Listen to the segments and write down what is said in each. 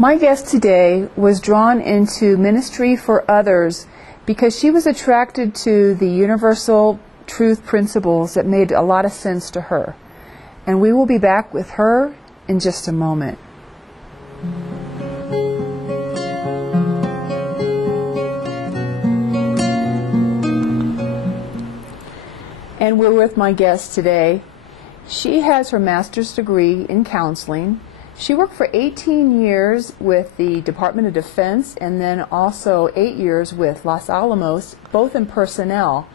My guest today was drawn into ministry for others because she was attracted to the universal truth principles that made a lot of sense to her. And we will be back with her in just a moment. And we're with my guest today. She has her master's degree in counseling. She worked for 18 years with the Department of Defense and then also 8 years with Los Alamos, both in personnel.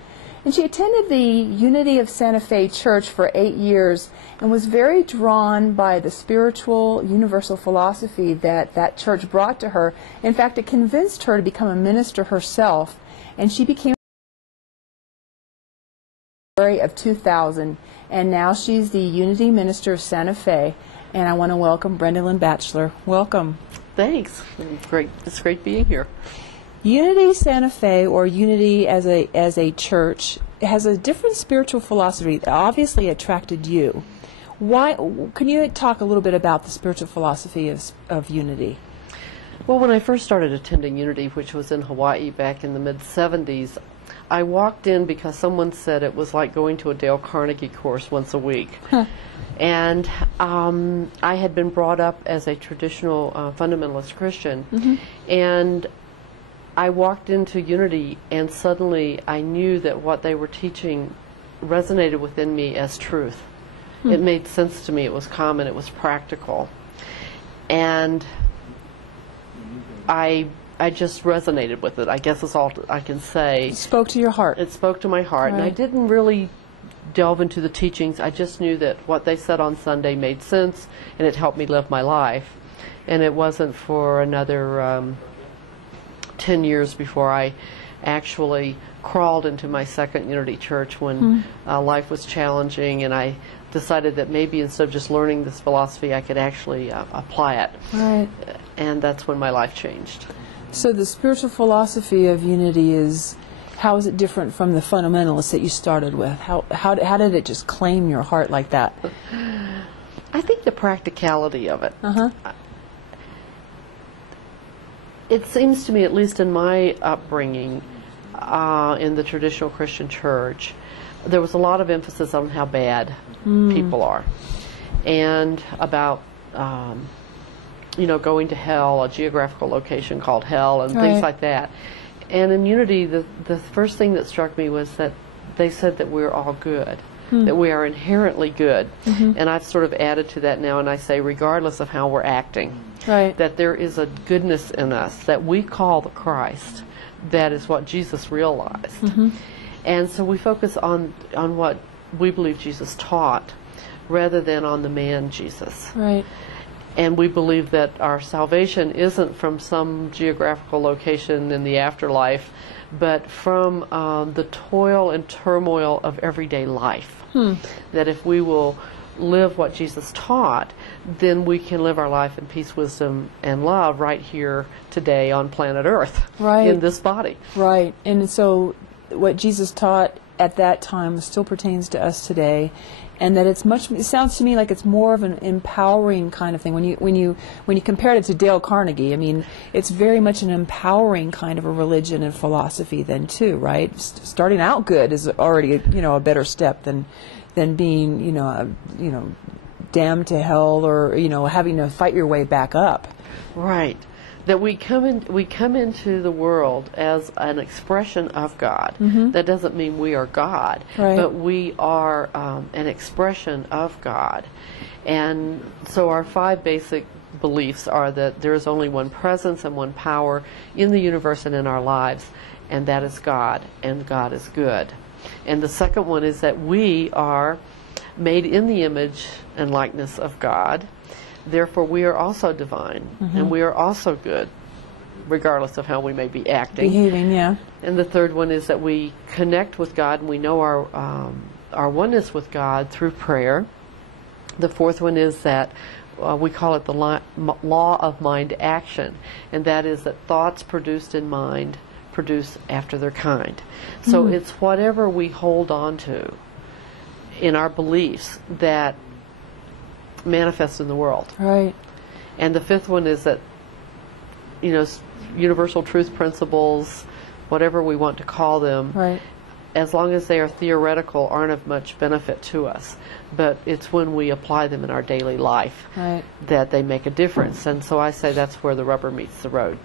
And she attended the Unity of Santa Fe Church for 8 years and was very drawn by the spiritual universal philosophy that that church brought to her. In fact, it convinced her to become a minister herself, and she became of 2000, and now she's the Unity Minister of Santa Fe. And I want to welcome Brendalyn Batchelor. Welcome. Thanks. It's great being here. Unity Santa Fe, or Unity as a church, has a different spiritual philosophy that obviously attracted you. Why? Can you talk a little bit about the spiritual philosophy of Unity? Well, when I first started attending Unity, which was in Hawaii back in the mid-'70s, I walked in because someone said it was like going to a Dale Carnegie course once a week. Huh. And I had been brought up as a traditional fundamentalist Christian. Mm-hmm. And I walked into Unity, and suddenly I knew that what they were teaching resonated within me as truth. It made sense to me. It was common. It was practical. And I just resonated with it, I guess is all I can say. It spoke to your heart. It spoke to my heart. Right. And I didn't really delve into the teachings. I just knew that what they said on Sunday made sense, and it helped me live my life. And it wasn't for another 10 years before I actually crawled into my second Unity church when life was challenging, and I decided that maybe instead of just learning this philosophy, I could actually apply it. Right. And that's when my life changed. So the spiritual philosophy of Unity how is it different from the fundamentalists that you started with? How did it just claim your heart like that? I think the practicality of it. Uh-huh. It seems to me, at least in my upbringing in the traditional Christian church, there was a lot of emphasis on how bad people are, and about going to hell, a geographical location called hell, and things like that. And in Unity, the first thing that struck me was that they said that we're all good, that we are inherently good. And I've sort of added to that now, and I say regardless of how we're acting, that there is a goodness in us that we call the Christ. That is what Jesus realized. And so we focus on what we believe Jesus taught rather than on the man Jesus. Right. And we believe that our salvation isn't from some geographical location in the afterlife, but from the toil and turmoil of everyday life. That if we will live what Jesus taught, then we can live our life in peace, wisdom, and love right here today on planet Earth, in this body. Right. And so what Jesus taught at that time still pertains to us today. And that it sounds to me like it's more of an empowering kind of thing. When you compare it to Dale Carnegie, I mean, it's very much an empowering kind of a religion and philosophy then too, right? Starting out good is already a better step than being damned to hell or having to fight your way back up. Right. That we come into the world as an expression of God. That doesn't mean we are God, but we are an expression of God. And so our 5 basic beliefs are that there is only one presence and one power in the universe and in our lives, and that is God, and God is good. And the second one is that we are made in the image and likeness of God. Therefore, we are also divine, and we are also good, regardless of how we may be acting. Behaving, yeah. And the third one is that we connect with God, and we know our oneness with God through prayer. The fourth one is that we call it the law of mind action, and that is that thoughts produced in mind produce after their kind. So it's whatever we hold on to in our beliefs that manifest in the world. Right. And the fifth one is that universal truth principles, whatever we want to call them, Right. as long as they are theoretical, aren't of much benefit to us. But it's when we apply them in our daily life Right. that they make a difference. And so I say that's where the rubber meets the road.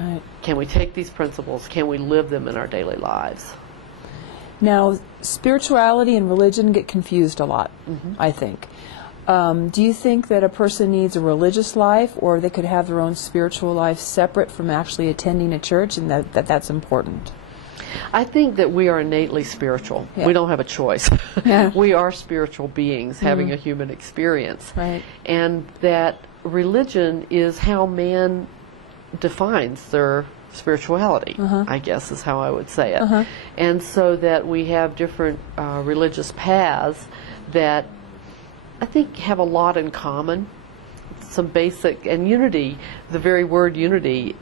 Right. Can we take these principles? Can we live them in our daily lives? Now, spirituality and religion get confused a lot, I think. Do you think that a person needs a religious life, or they could have their own spiritual life separate from actually attending a church, and that's important? I think that we are innately spiritual. Yeah. We don't have a choice. Yeah. We are spiritual beings having a human experience. Right. And that religion is how man defines their spirituality, I guess is how I would say it. And so that we have different religious paths that I think have a lot in common. Some basic, and unity, the very word unity,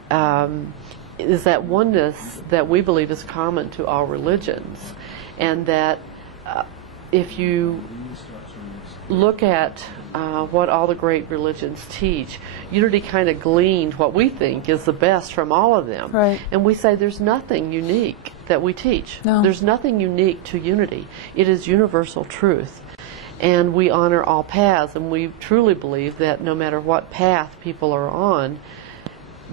is that oneness that we believe is common to all religions. And that if you look at what all the great religions teach, unity kind of gleaned what we think is the best from all of them. Right. And we say there's nothing unique that we teach. No. There's nothing unique to unity. It is universal truth. And we honor all paths, and we truly believe that no matter what path people are on,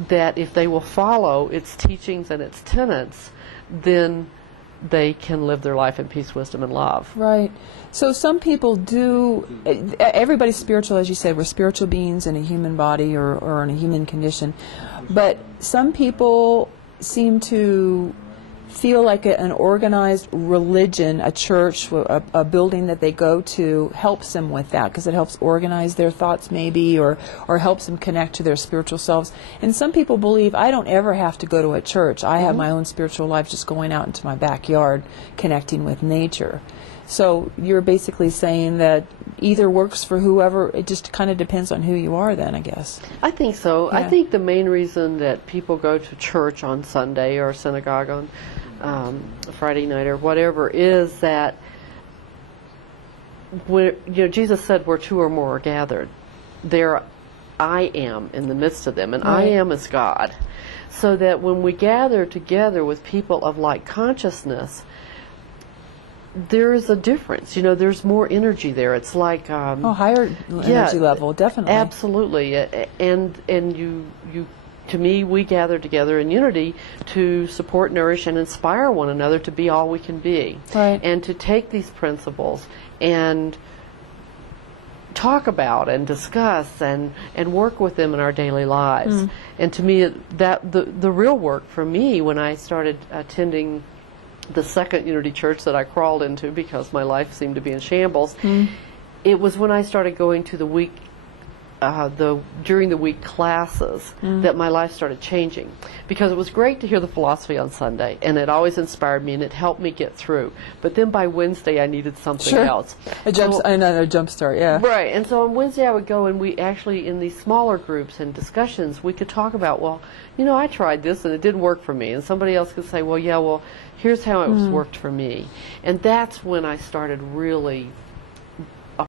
that if they will follow its teachings and its tenets, then they can live their life in peace, wisdom, and love. Right. So some people do, everybody's spiritual, as you said, we're spiritual beings in a human body or in a human condition. But some people seem to feel like an organized religion, a church, a building that they go to helps them with that, because it helps organize their thoughts maybe, or helps them connect to their spiritual selves. And some people believe, I don't ever have to go to a church. I have my own spiritual life just going out into my backyard, connecting with nature. So you're basically saying that either works for whoever, it just kind of depends on who you are then, I guess. I think so. Yeah. I think the main reason that people go to church on Sunday or synagogue on Friday night or whatever is that Jesus said where two or more are gathered, there I am in the midst of them, and I am is God. So that when we gather together with people of like consciousness, there is a difference. There's more energy there. It's like higher energy level, definitely. Absolutely. And you to me, we gather together in unity to support, nourish, and inspire one another to be all we can be. Right. And to take these principles and talk about and discuss and work with them in our daily lives. And to me, that the real work for me when I started attending the second Unity Church that I crawled into because my life seemed to be in shambles, it was when I started going to the week during the week classes that my life started changing, because it was great to hear the philosophy on Sunday, and it always inspired me and it helped me get through. But then by Wednesday I needed something else. Another jump start, yeah. Right, and so on Wednesday I would go, and we actually, in these smaller groups and discussions, we could talk about, well, I tried this and it didn't work for me, and somebody else could say, well, here's how it was worked for me. And that's when I started really